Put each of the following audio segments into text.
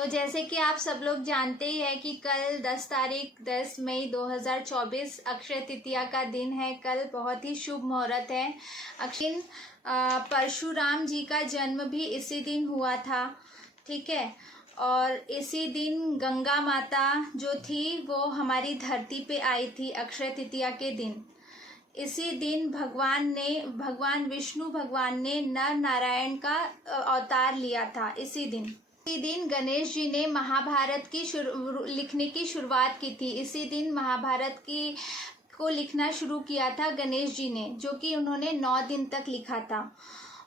तो जैसे कि आप सब लोग जानते ही है कि कल 10 मई 2024 अक्षय तृतीया का दिन है। कल बहुत ही शुभ मुहूर्त है। अक्षय परशुराम जी का जन्म भी इसी दिन हुआ था, ठीक है। और इसी दिन गंगा माता जो थी वो हमारी धरती पे आई थी अक्षय तृतीया के दिन। इसी दिन भगवान विष्णु भगवान ने नर नारायण का अवतार लिया था। इसी दिन गणेश जी ने महाभारत की लिखने की शुरुआत की थी। इसी दिन महाभारत को लिखना शुरू किया था गणेश जी ने, जो कि उन्होंने 9 दिन तक लिखा था।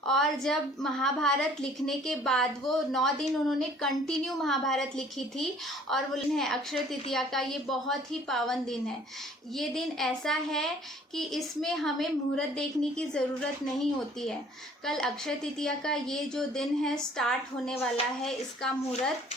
और जब महाभारत लिखने के बाद वो 9 दिन उन्होंने कंटिन्यू महाभारत लिखी थी। और वो है अक्षय तृतीया का, ये बहुत ही पावन दिन है। ये दिन ऐसा है कि इसमें हमें मुहूर्त देखने की ज़रूरत नहीं होती है। कल अक्षय तृतीया का ये जो दिन है स्टार्ट होने वाला है, इसका मुहूर्त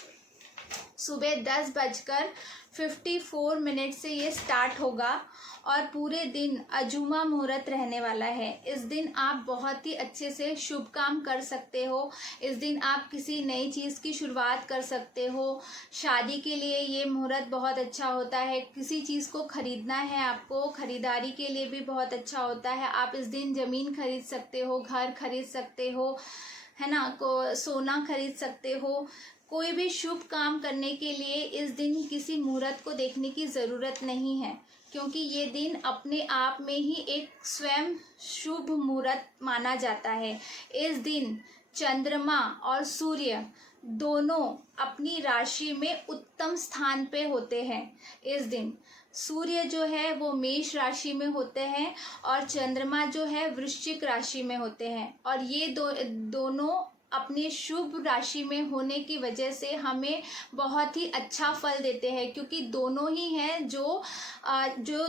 सुबह 10:54 से ये स्टार्ट होगा और पूरे दिन अजूमा मुहूर्त रहने वाला है। इस दिन आप बहुत ही अच्छे से शुभ काम कर सकते हो। इस दिन आप किसी नई चीज़ की शुरुआत कर सकते हो। शादी के लिए ये मुहूर्त बहुत अच्छा होता है। किसी चीज़ को ख़रीदना है आपको, ख़रीदारी के लिए भी बहुत अच्छा होता है। आप इस दिन ज़मीन खरीद सकते हो, घर खरीद सकते हो, है ना, सोना खरीद सकते हो। कोई भी शुभ काम करने के लिए इस दिन किसी मुहूर्त को देखने की ज़रूरत नहीं है, क्योंकि ये दिन अपने आप में ही एक स्वयं शुभ मुहूर्त माना जाता है। इस दिन चंद्रमा और सूर्य दोनों अपनी राशि में उत्तम स्थान पे होते हैं। इस दिन सूर्य जो है वो मेष राशि में होते हैं और चंद्रमा जो है वृश्चिक राशि में होते हैं। और ये दोनों अपनी शुभ राशि में होने की वजह से हमें बहुत ही अच्छा फल देते हैं, क्योंकि दोनों ही हैं जो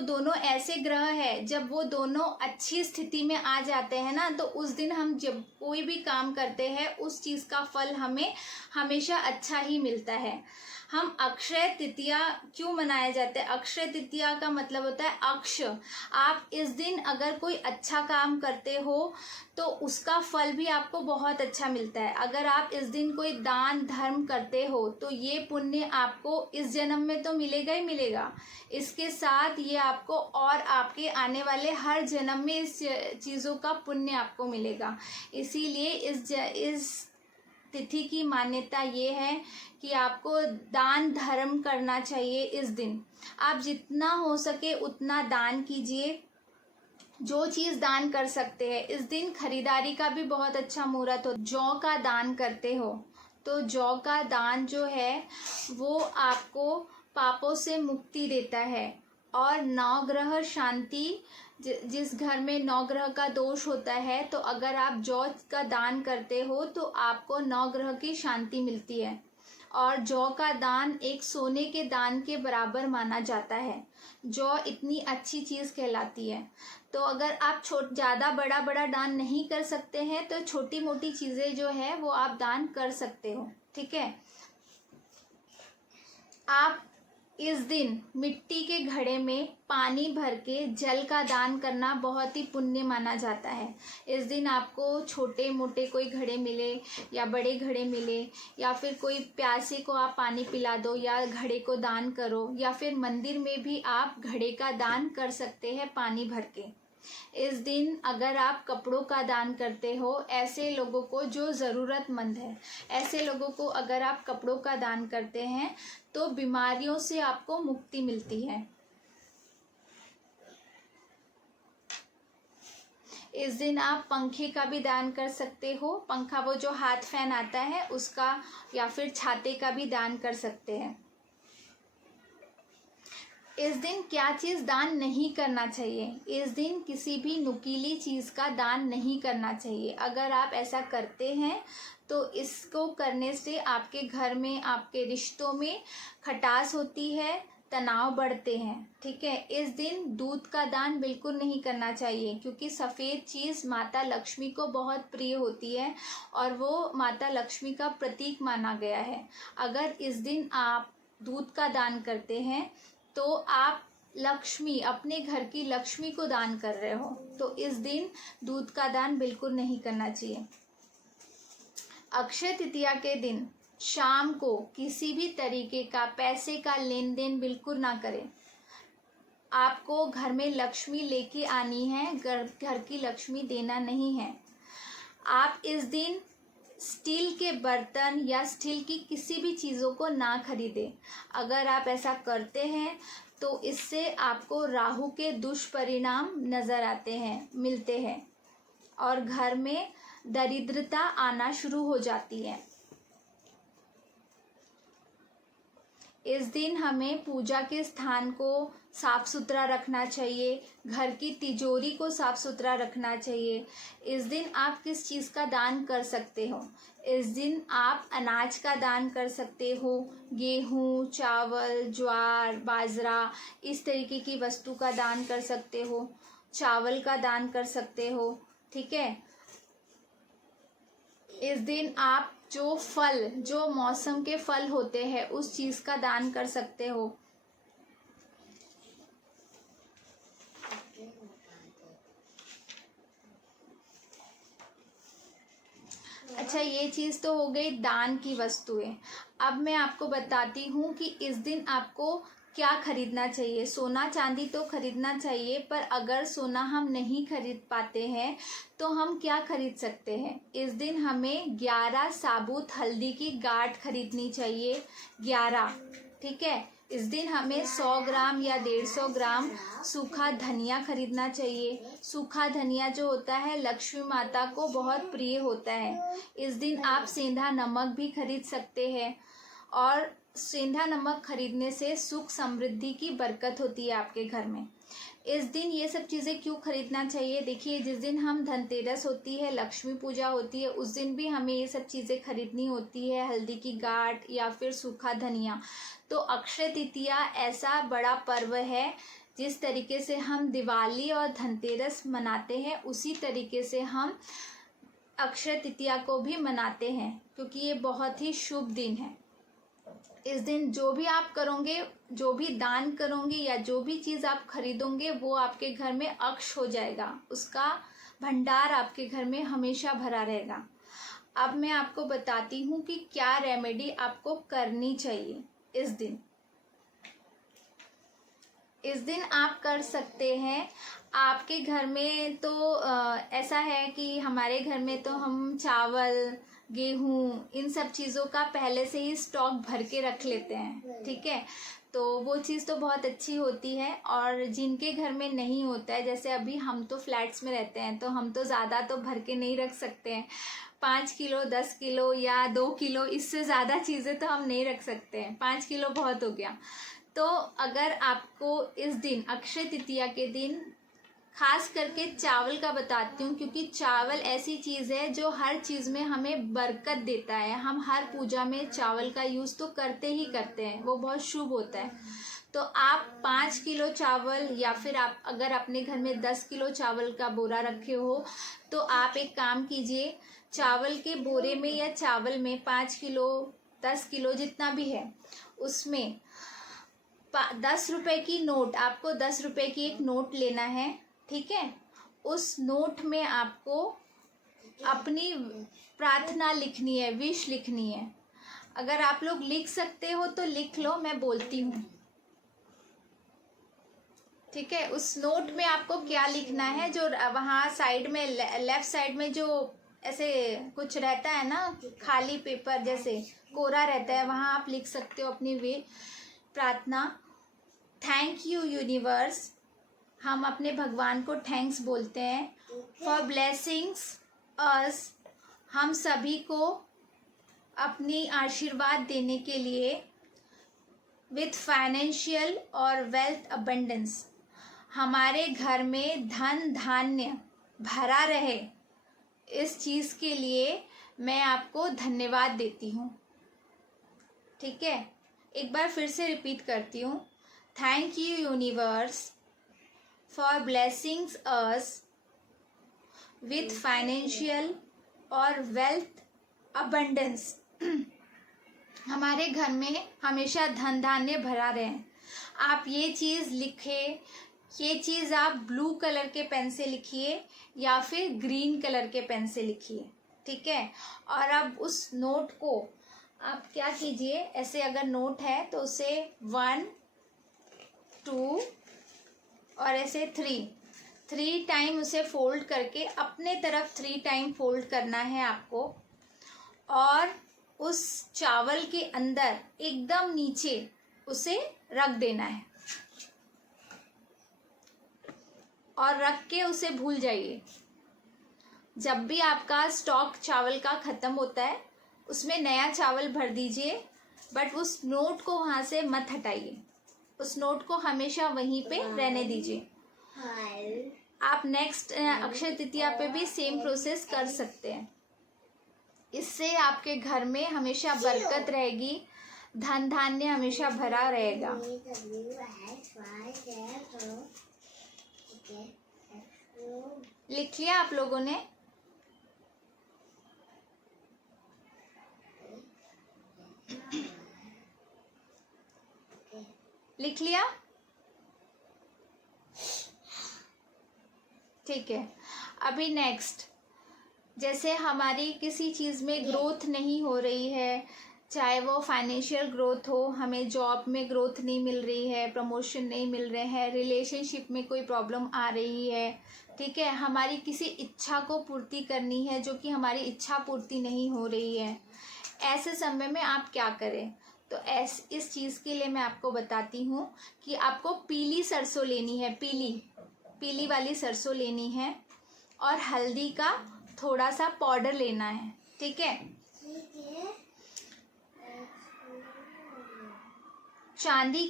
दोनों ऐसे ग्रह हैं, जब वो दोनों अच्छी स्थिति में आ जाते हैं ना, तो उस दिन हम जब कोई भी काम करते हैं उस चीज़ का फल हमें हमेशा अच्छा ही मिलता है। हम अक्षय तृतीया क्यों मनाया जाता है? अक्षय तृतीया का मतलब होता है अक्ष। आप इस दिन अगर कोई अच्छा काम करते हो तो उसका फल भी आपको बहुत अच्छा मिलता है। अगर आप इस दिन कोई दान धर्म करते हो तो ये पुण्य आपको इस जन्म में तो मिलेगा ही मिलेगा, इसके साथ ये आपको और आपके आने वाले हर जन्म में इस चीज़ों का पुण्य आपको मिलेगा। इसीलिए इस तिथि की मान्यता ये है कि आपको दान धर्म करना चाहिए। इस दिन आप जितना हो सके उतना दान कीजिए, जो चीज़ दान कर सकते हैं। इस दिन खरीदारी का भी बहुत अच्छा मुहूर्त हो। जौ का दान करते हो तो जौ का दान जो है वो आपको पापों से मुक्ति देता है। और नवग्रह शांति, जिस घर में नवग्रह का दोष होता है, तो अगर आप जौ का दान करते हो तो आपको नवग्रह की शांति मिलती है। और जौ का दान एक सोने के दान के बराबर माना जाता है। जौ इतनी अच्छी चीज़ कहलाती है। तो अगर आप ज़्यादा बड़ा दान नहीं कर सकते हैं तो छोटी मोटी चीज़ें जो है वो आप दान कर सकते हो, ठीक है। आप इस दिन मिट्टी के घड़े में पानी भर के जल का दान करना बहुत ही पुण्य माना जाता है। इस दिन आपको छोटे मोटे कोई घड़े मिले या बड़े घड़े मिले, या फिर कोई प्यासे को आप पानी पिला दो या घड़े को दान करो, या फिर मंदिर में भी आप घड़े का दान कर सकते हैं पानी भर के। इस दिन अगर आप कपड़ों का दान करते हो, ऐसे लोगों को जो ज़रूरतमंद है, ऐसे लोगों को अगर आप कपड़ों का दान करते हैं तो बीमारियों से आपको मुक्ति मिलती है। इस दिन आप पंखे का भी दान कर सकते हो। पंखा वो जो हाथ फैन आता है उसका, या फिर छाते का भी दान कर सकते हैं। इस दिन क्या चीज़ दान नहीं करना चाहिए? इस दिन किसी भी नुकीली चीज़ का दान नहीं करना चाहिए। अगर आप ऐसा करते हैं तो इसको करने से आपके घर में, आपके रिश्तों में खटास होती है, तनाव बढ़ते हैं, ठीक है। इस दिन दूध का दान बिल्कुल नहीं करना चाहिए, क्योंकि सफ़ेद चीज़ माता लक्ष्मी को बहुत प्रिय होती है और वो माता लक्ष्मी का प्रतीक माना गया है। अगर इस दिन आप दूध का दान करते हैं तो आप लक्ष्मी, अपने घर की लक्ष्मी को दान कर रहे हो। तो इस दिन दूध का दान बिल्कुल नहीं करना चाहिए। अक्षय तृतीया के दिन शाम को किसी भी तरीके का पैसे का लेन देन बिल्कुल ना करें। आपको घर में लक्ष्मी लेके आनी है, घर की लक्ष्मी देना नहीं है। आप इस दिन स्टील के बर्तन या स्टील की किसी भी चीज़ों को ना खरीदें। अगर आप ऐसा करते हैं तो इससे आपको राहु के दुष्परिणाम नज़र आते हैं, मिलते हैं, और घर में दरिद्रता आना शुरू हो जाती है। इस दिन हमें पूजा के स्थान को साफ सुथरा रखना चाहिए, घर की तिजोरी को साफ सुथरा रखना चाहिए। इस दिन आप किस चीज़ का दान कर सकते हो? इस दिन आप अनाज का दान कर सकते हो, गेहूँ, चावल, ज्वार, बाजरा, इस तरीके की वस्तु का दान कर सकते हो, चावल का दान कर सकते हो। ठीक है, इस दिन आप जो फल, जो मौसम के फल होते हैं, उस चीज़ का दान कर सकते हो। अच्छा, ये चीज़ तो हो गई दान की वस्तुएं। अब मैं आपको बताती हूँ कि इस दिन आपको क्या खरीदना चाहिए। सोना चांदी तो खरीदना चाहिए, पर अगर सोना हम नहीं खरीद पाते हैं तो हम क्या खरीद सकते हैं? इस दिन हमें 11 साबुत हल्दी की गांठ खरीदनी चाहिए, 11। ठीक है, इस दिन हमें 100 ग्राम या 150 ग्राम सूखा धनिया खरीदना चाहिए। सूखा धनिया जो होता है लक्ष्मी माता को बहुत प्रिय होता है। इस दिन आप सेंधा नमक भी खरीद सकते हैं, और सेंधा नमक खरीदने से सुख समृद्धि की बरकत होती है आपके घर में। इस दिन ये सब चीज़ें क्यों खरीदना चाहिए? देखिए, जिस दिन हम धनतेरस होती है, लक्ष्मी पूजा होती है, उस दिन भी हमें ये सब चीज़ें खरीदनी होती है, हल्दी की गांठ या फिर सूखा धनिया। तो अक्षय तृतीया ऐसा बड़ा पर्व है, जिस तरीके से हम दिवाली और धनतेरस मनाते हैं, उसी तरीके से हम अक्षय तृतीया को भी मनाते हैं, क्योंकि ये बहुत ही शुभ दिन है। इस दिन जो भी आप करोगे, जो भी दान करोगे या जो भी चीज़ आप खरीदोगे, वो आपके घर में अक्ष हो जाएगा, उसका भंडार आपके घर में हमेशा भरा रहेगा। अब मैं आपको बताती हूँ कि क्या रेमेडी आपको करनी चाहिए इस दिन। इस दिन आप कर सकते हैं, आपके घर में तो ऐसा है कि हमारे घर में तो हम चावल, गेहूँ, इन सब चीज़ों का पहले से ही स्टॉक भर के रख लेते हैं। ठीक है, तो वो चीज़ तो बहुत अच्छी होती है। और जिनके घर में नहीं होता है, जैसे अभी हम तो फ्लैट्स में रहते हैं, तो हम तो ज़्यादा तो भर के नहीं रख सकते हैं। 5 किलो, 10 किलो या 2 किलो, इससे ज़्यादा चीज़ें तो हम नहीं रख सकते हैं। 5 किलो बहुत हो गया। तो अगर आपको इस दिन, अक्षय तृतीया के दिन, खास करके चावल का बताती हूँ, क्योंकि चावल ऐसी चीज़ है जो हर चीज़ में हमें बरकत देता है। हम हर पूजा में चावल का यूज़ तो करते ही करते हैं, वो बहुत शुभ होता है। तो आप 5 किलो चावल, या फिर आप अगर अपने घर में 10 किलो चावल का बोरा रखे हो, तो आप एक काम कीजिए, चावल के बोरे में या चावल में 5 किलो, 10 किलो जितना भी है, उसमें 10 रुपए की नोट, आपको 10 रुपए की एक नोट लेना है। ठीक है, उस नोट में आपको अपनी प्रार्थना लिखनी है, विश लिखनी है। अगर आप लोग लिख सकते हो तो लिख लो, मैं बोलती हूँ। ठीक है, उस नोट में आपको क्या लिखना है, जो वहाँ साइड में, लेफ्ट साइड में जो ऐसे कुछ रहता है ना, खाली पेपर जैसे कोरा रहता है, वहाँ आप लिख सकते हो अपनी वे प्रार्थना। थैंक यू यूनिवर्स, हम अपने भगवान को थैंक्स बोलते हैं, फॉर ब्लेसिंग्स अस, हम सभी को अपनी आशीर्वाद देने के लिए, विथ फाइनेंशियल और वेल्थ अबंडेंस, हमारे घर में धन धान्य भरा रहे, इस चीज़ के लिए मैं आपको धन्यवाद देती हूँ। ठीक है, एक बार फिर से रिपीट करती हूँ। Thank you universe for blessings us with financial और वेल्थ अबंडेंस, हमारे घर में हमेशा धन धान्य भरा रहे। आप ये चीज़ लिखें, ये चीज़ आप ब्लू कलर के पेन से लिखिए या फिर ग्रीन कलर के पेन से लिखिए। ठीक है, और अब उस नोट को आप क्या कीजिए, ऐसे अगर नोट है तो उसे 1 2 और ऐसे 3 टाइम उसे फोल्ड करके अपने तरफ 3 टाइम फोल्ड करना है आपको, और उस चावल के अंदर एकदम नीचे उसे रख देना है और रख के उसे भूल जाइए। जब भी आपका स्टॉक चावल का ख़त्म होता है उसमें नया चावल भर दीजिए, बट उस नोट को वहाँ से मत हटाइए, उस नोट को हमेशा वहीं पे रहने दीजिए। आप नेक्स्ट अक्षय तृतीया पे भी सेम प्रोसेस कर सकते हैं। इससे आपके घर में हमेशा बरकत रहेगी, धन धान्य हमेशा भरा रहेगा। लिख लिया आप लोगों ने? लिख लिया? ठीक है। अभी नेक्स्ट, जैसे हमारी किसी चीज़ में ग्रोथ नहीं हो रही है, चाहे वो फाइनेंशियल ग्रोथ हो, हमें जॉब में ग्रोथ नहीं मिल रही है, प्रमोशन नहीं मिल रहे हैं, रिलेशनशिप में कोई प्रॉब्लम आ रही है, ठीक है, हमारी किसी इच्छा को पूर्ति करनी है जो कि हमारी इच्छा पूर्ति नहीं हो रही है, ऐसे समय में आप क्या करें? तो इस चीज़ के लिए मैं आपको बताती हूँ कि आपको पीली सरसों लेनी है, पीली वाली सरसों लेनी है, और हल्दी का थोड़ा सा पाउडर लेना है, ठीक है। चांदी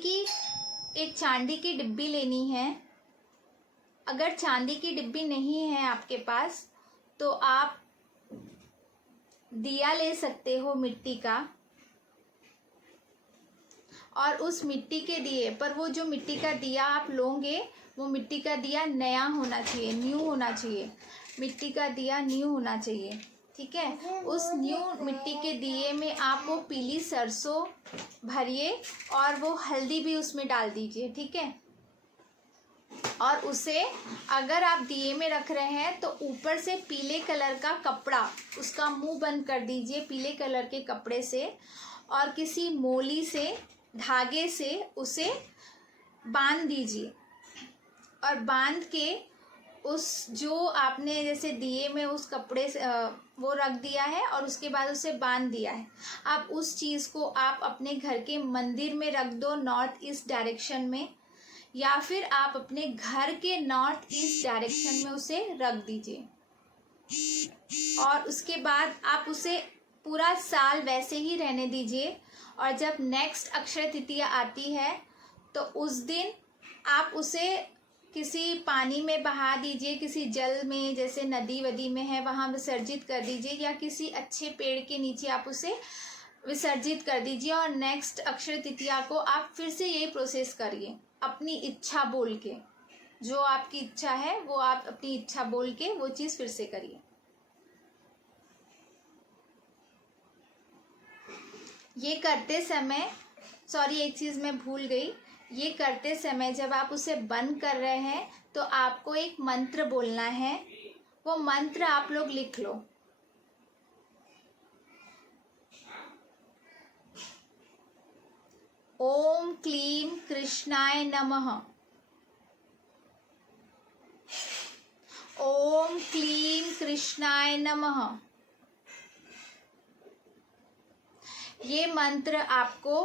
की डिब्बी लेनी है। अगर चांदी की डिब्बी नहीं है आपके पास तो आप दिया ले सकते हो मिट्टी का, और उस मिट्टी के दिए पर, वो जो मिट्टी का दिया आप लोगे वो मिट्टी का दिया नया होना चाहिए, न्यू होना चाहिए, मिट्टी का दिया न्यू होना चाहिए, ठीक है। उस न्यू मिट्टी के दिए में आप वो पीली सरसों भरिए और वो हल्दी भी उसमें डाल दीजिए, ठीक है। और उसे अगर आप दिए में रख रहे हैं तो ऊपर से पीले कलर का कपड़ा, उसका मुंह बंद कर दीजिए पीले कलर के कपड़े से, और किसी मोली से, धागे से उसे बांध दीजिए, और बांध के उस जो आपने जैसे दिए में उस कपड़े से वो रख दिया है और उसके बाद उसे बांध दिया है, आप उस चीज़ को आप अपने घर के मंदिर में रख दो नॉर्थ ईस्ट डायरेक्शन में, या फिर आप अपने घर के नॉर्थ ईस्ट डायरेक्शन में उसे रख दीजिए, और उसके बाद आप उसे पूरा साल वैसे ही रहने दीजिए। और जब नेक्स्ट अक्षय तृतीया आती है तो उस दिन आप उसे किसी पानी में बहा दीजिए, किसी जल में, जैसे नदी वदी में है वहाँ विसर्जित कर दीजिए, या किसी अच्छे पेड़ के नीचे आप उसे विसर्जित कर दीजिए। और नेक्स्ट अक्षय तृतीया को आप फिर से यही प्रोसेस करिए, अपनी इच्छा बोल के, जो आपकी इच्छा है वो आप अपनी इच्छा बोल के वो चीज़ फिर से करिए। ये करते समय, सॉरी एक चीज़ मैं भूल गई, ये करते समय जब आप उसे बंद कर रहे हैं तो आपको एक मंत्र बोलना है, वो मंत्र आप लोग लिख लो। ओम क्लीम कृष्णाय नमः, ओम क्लीम कृष्णाय नमः। ये मंत्र आपको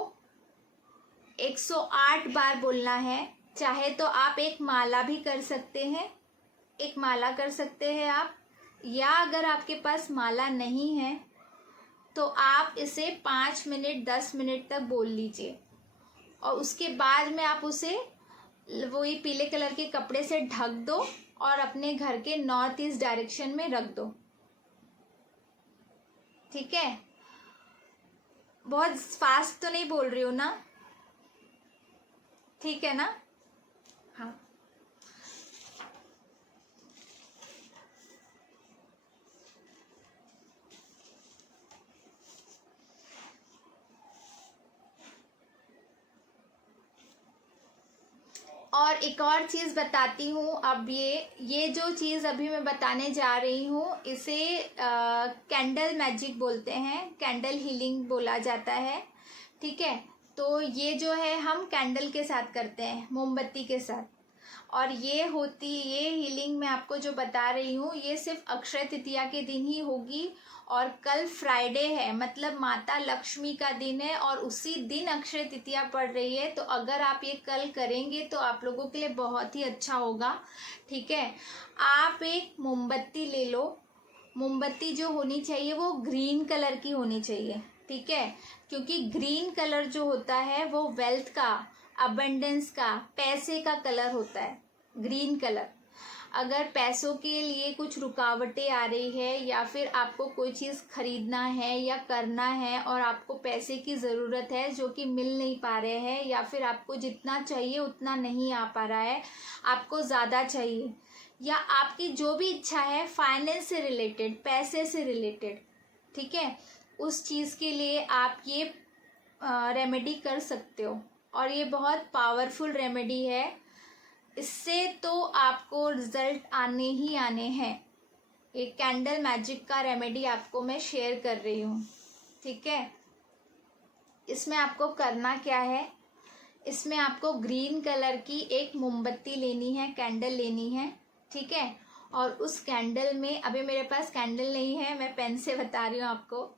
108 बार बोलना है। चाहे तो आप एक माला भी कर सकते हैं, एक माला कर सकते हैं आप, या अगर आपके पास माला नहीं है तो आप इसे 5 मिनट 10 मिनट तक बोल लीजिए, और उसके बाद में आप उसे वही पीले कलर के कपड़े से ढक दो और अपने घर के नॉर्थ ईस्ट डायरेक्शन में रख दो, ठीक है। बहुत फास्ट तो नहीं बोल रही हूँ ना, ठीक है ना? हाँ, और एक और चीज़ बताती हूँ। अब ये जो चीज़ अभी मैं बताने जा रही हूँ इसे कैंडल मैजिक बोलते हैं, कैंडल हीलिंग बोला जाता है। ठीक है, तो ये जो है हम कैंडल के साथ करते हैं, मोमबत्ती के साथ। और ये हीलिंग मैं आपको जो बता रही हूँ ये सिर्फ अक्षय तृतीया के दिन ही होगी। और कल फ्राइडे है, मतलब माता लक्ष्मी का दिन है और उसी दिन अक्षय तृतीया पड़ रही है। तो अगर आप ये कल करेंगे तो आप लोगों के लिए बहुत ही अच्छा होगा। ठीक है, आप एक मोमबत्ती ले लो। मोमबत्ती जो होनी चाहिए वो ग्रीन कलर की होनी चाहिए। ठीक है, क्योंकि ग्रीन कलर जो होता है वो वेल्थ का, अबंडेंस का, पैसे का कलर होता है ग्रीन कलर। अगर पैसों के लिए कुछ रुकावटें आ रही है या फिर आपको कोई चीज़ खरीदना है या करना है और आपको पैसे की ज़रूरत है जो कि मिल नहीं पा रहे हैं, या फिर आपको जितना चाहिए उतना नहीं आ पा रहा है, आपको ज़्यादा चाहिए, या आपकी जो भी इच्छा है फाइनेंस से रिलेटेड, पैसे से रिलेटेड, ठीक है, उस चीज़ के लिए आप ये रेमेडी कर सकते हो। और ये बहुत पावरफुल रेमेडी है, इससे तो आपको रिजल्ट आने ही आने हैं। एक कैंडल मैजिक का रेमेडी आपको मैं शेयर कर रही हूँ। ठीक है, इसमें आपको करना क्या है, इसमें आपको ग्रीन कलर की एक मोमबत्ती लेनी है, कैंडल लेनी है। ठीक है, और उस कैंडल में, अभी मेरे पास कैंडल नहीं है, मैं पेन से बता रही हूँ आपको।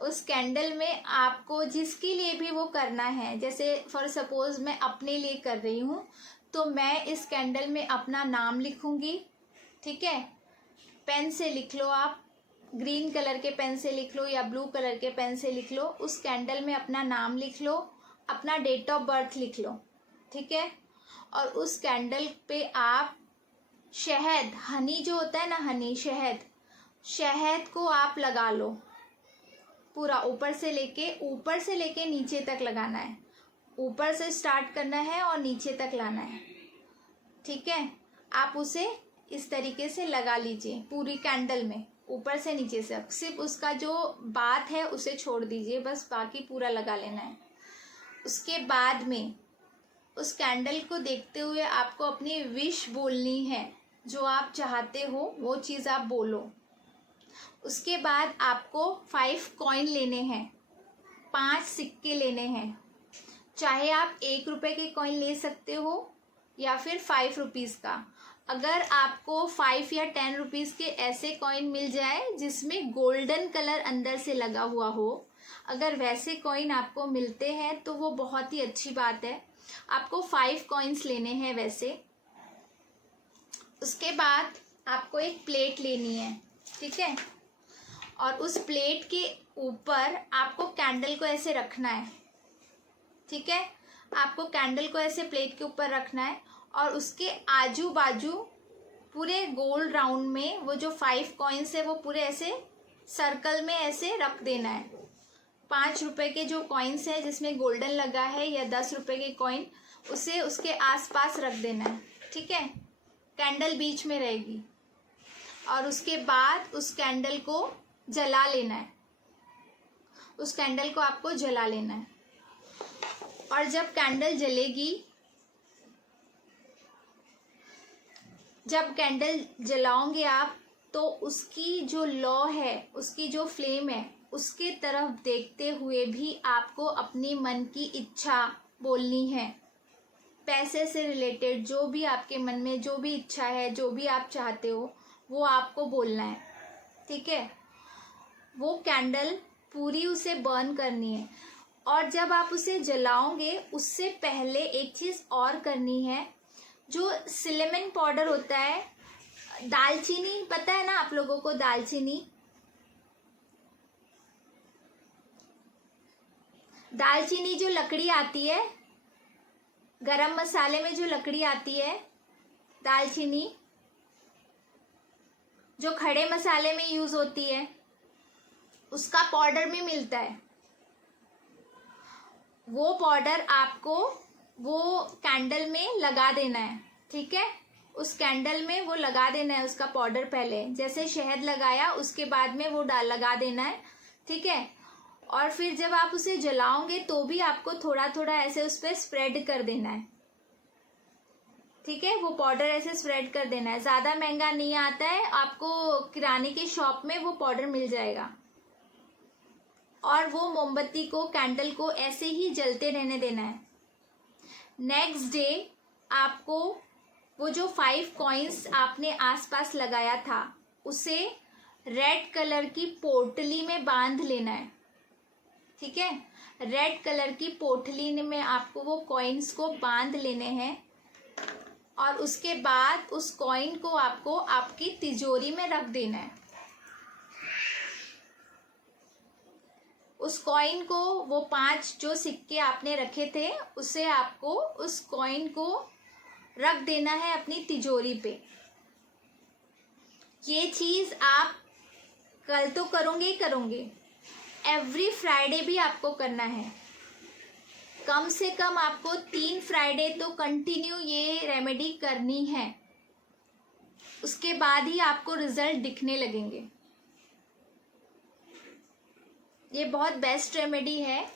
उस कैंडल में आपको जिसके लिए भी वो करना है, जैसे फॉर सपोज मैं अपने लिए कर रही हूँ तो मैं इस कैंडल में अपना नाम लिखूँगी। ठीक है, पेन से लिख लो, आप ग्रीन कलर के पेन से लिख लो या ब्लू कलर के पेन से लिख लो। उस कैंडल में अपना नाम लिख लो, अपना डेट ऑफ बर्थ लिख लो। ठीक है, और उस कैंडल पे आप शहद, हनी जो होता है ना, हनी, शहद को आप लगा लो पूरा, ऊपर से लेके नीचे तक लगाना है। ऊपर से स्टार्ट करना है और नीचे तक लाना है। ठीक है, आप उसे इस तरीके से लगा लीजिए पूरी कैंडल में, ऊपर से नीचे से। सिर्फ उसका जो बात है उसे छोड़ दीजिए, बस बाकी पूरा लगा लेना है। उसके बाद में उस कैंडल को देखते हुए आपको अपनी विश बोलनी है, जो आप चाहते हो वो चीज़ आप बोलो। उसके बाद आपको 5 कॉइन लेने हैं, 5 सिक्के लेने हैं। चाहे आप 1 रुपये के कॉइन ले सकते हो या फिर 5 रुपीज़ का। अगर आपको 5 या 10 रुपीज़ के ऐसे कॉइन मिल जाए जिसमें गोल्डन कलर अंदर से लगा हुआ हो, अगर वैसे कॉइन आपको मिलते हैं तो वो बहुत ही अच्छी बात है। आपको 5 कॉइन्स लेने हैं वैसे। उसके बाद आपको एक प्लेट लेनी है। ठीक है, और उस प्लेट के ऊपर आपको कैंडल को ऐसे रखना है। ठीक है, आपको कैंडल को ऐसे प्लेट के ऊपर रखना है और उसके आजू बाजू पूरे गोल राउंड में वो जो 5 कॉइन्स है वो पूरे ऐसे सर्कल में ऐसे रख देना है। 5 रुपए के जो कॉइन्स है जिसमें गोल्डन लगा है या 10 रुपए के कॉइन, उसे उसके आसपास रख देना है। ठीक है, कैंडल बीच में रहेगी। और उसके बाद उस कैंडल को जला लेना है, उस कैंडल को आपको जला लेना है। और जब कैंडल जलेगी, जब कैंडल जलाओगे आप, तो उसकी जो लौ है, उसकी जो फ्लेम है, उसके तरफ देखते हुए भी आपको अपनी मन की इच्छा बोलनी है। पैसे से रिलेटेड जो भी आपके मन में जो भी इच्छा है, जो भी आप चाहते हो, वो आपको बोलना है। ठीक है, वो कैंडल पूरी उसे बर्न करनी है। और जब आप उसे जलाओगे उससे पहले एक चीज़ और करनी है, जो सिनेमन पाउडर होता है, दालचीनी, पता है ना आप लोगों को दालचीनी? दालचीनी जो लकड़ी आती है, गरम मसाले में जो लकड़ी आती है, दालचीनी जो खड़े मसाले में यूज़ होती है, उसका पाउडर भी मिलता है। वो पाउडर आपको वो कैंडल में लगा देना है। ठीक है, उस कैंडल में वो लगा देना है, उसका पाउडर पहले, जैसे शहद लगाया उसके बाद में वो लगा देना है। ठीक है, और फिर जब आप उसे जलाओगे तो भी आपको थोड़ा थोड़ा ऐसे उस पर स्प्रेड कर देना है। ठीक है, वो पाउडर ऐसे स्प्रेड कर देना है। ज़्यादा महंगा नहीं आता है, आपको किराने की शॉप में वो पाउडर मिल जाएगा। और वो मोमबत्ती को, कैंडल को ऐसे ही जलते रहने देना है। नेक्स्ट डे आपको वो जो 5 कॉइन्स आपने आसपास लगाया था उसे रेड कलर की पोटली में बांध लेना है। ठीक है, रेड कलर की पोटली में आपको वो कॉइन्स को बांध लेने हैं और उसके बाद उस कॉइन को आपको आपकी तिजोरी में रख देना है। उस कॉइन को, वो 5 जो सिक्के आपने रखे थे, उसे आपको उस कॉइन को रख देना है अपनी तिजोरी पे। ये चीज़ आप कल तो करोगे ही करोगे, एवरी फ्राइडे भी आपको करना है। कम से कम आपको 3 फ्राइडे तो कंटिन्यू ये रेमेडी करनी है, उसके बाद ही आपको रिजल्ट दिखने लगेंगे। ये बहुत बेस्ट रेमेडी है,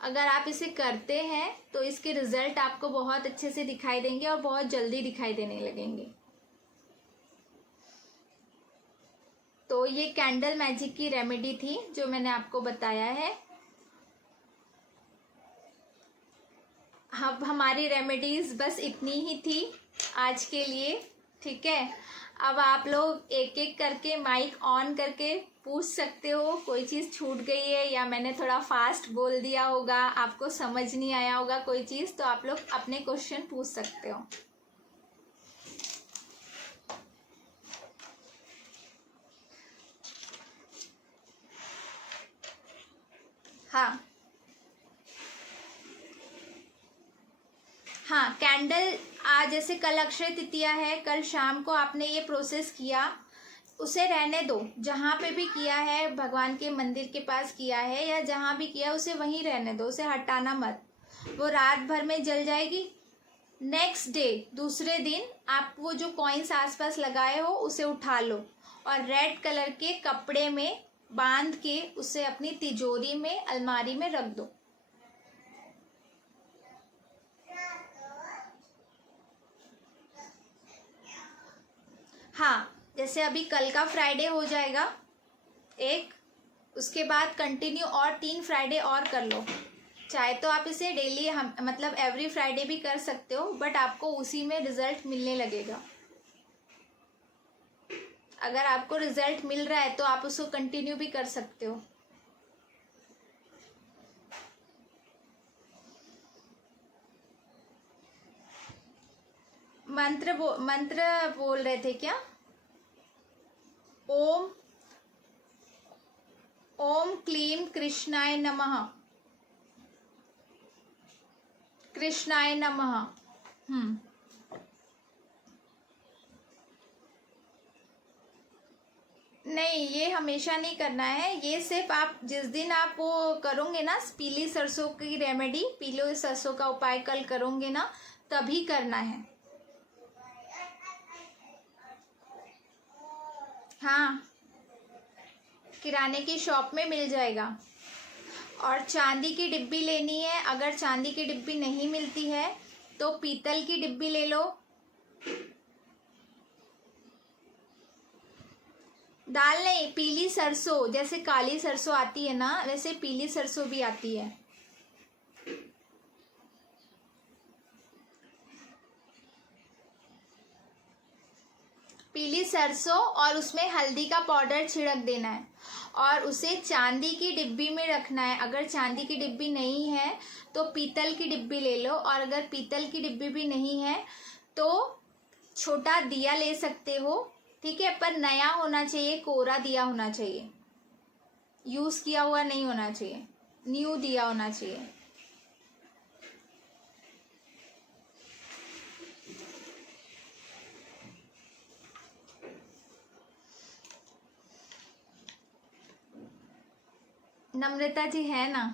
अगर आप इसे करते हैं तो इसके रिजल्ट आपको बहुत अच्छे से दिखाई देंगे और बहुत जल्दी दिखाई देने लगेंगे। तो ये कैंडल मैजिक की रेमेडी थी जो मैंने आपको बताया है। अब हमारी रेमेडीज बस इतनी ही थी आज के लिए। ठीक है, अब आप लोग एक एक करके माइक ऑन करके पूछ सकते हो, कोई चीज़ छूट गई है या मैंने थोड़ा फास्ट बोल दिया होगा, आपको समझ नहीं आया होगा कोई चीज़, तो आप लोग अपने क्वेश्चन पूछ सकते हो। हाँ हाँ, कैंडल आज जैसे कल अक्षय तृतीया है, कल शाम को आपने ये प्रोसेस किया, उसे रहने दो। जहाँ पे भी किया है, भगवान के मंदिर के पास किया है या जहाँ भी किया, उसे वहीं रहने दो, उसे हटाना मत। वो रात भर में जल जाएगी। नेक्स्ट डे, दूसरे दिन, आप वो जो कॉइन्स आसपास लगाए हो उसे उठा लो और रेड कलर के कपड़े में बांध के उसे अपनी तिजोरी में, अलमारी में रख दो। हाँ, जैसे अभी कल का फ्राइडे हो जाएगा एक, उसके बाद कंटिन्यू और 3 फ्राइडे और कर लो। चाहे तो आप इसे डेली, हम मतलब एवरी फ्राइडे भी कर सकते हो, बट आपको उसी में रिजल्ट मिलने लगेगा। अगर आपको रिजल्ट मिल रहा है तो आप उसको कंटिन्यू भी कर सकते हो। मंत्र बोल रहे थे क्या? ओम ओम क्लीम कृष्णाय नमः, कृष्णाय नमः। नहीं, ये हमेशा नहीं करना है, ये सिर्फ आप जिस दिन आप वो करोगे ना, पीली सरसों की रेमेडी, पीली सरसों का उपाय कल करोगे ना, तभी करना है। हाँ, किराने की शॉप में मिल जाएगा। और चांदी की डिब्बी लेनी है, अगर चांदी की डिब्बी नहीं मिलती है तो पीतल की डिब्बी ले लो। दाल नहीं, पीली सरसों, जैसे काली सरसों आती है ना, वैसे पीली सरसों भी आती है। पीली सरसों और उसमें हल्दी का पाउडर छिड़क देना है और उसे चांदी की डिब्बी में रखना है। अगर चांदी की डिब्बी नहीं है तो पीतल की डिब्बी ले लो, और अगर पीतल की डिब्बी भी नहीं है तो छोटा दिया ले सकते हो। ठीक है, पर नया होना चाहिए, कोरा दिया होना चाहिए, यूज़ किया हुआ नहीं होना चाहिए, न्यू दिया होना चाहिए। नम्रता जी है ना?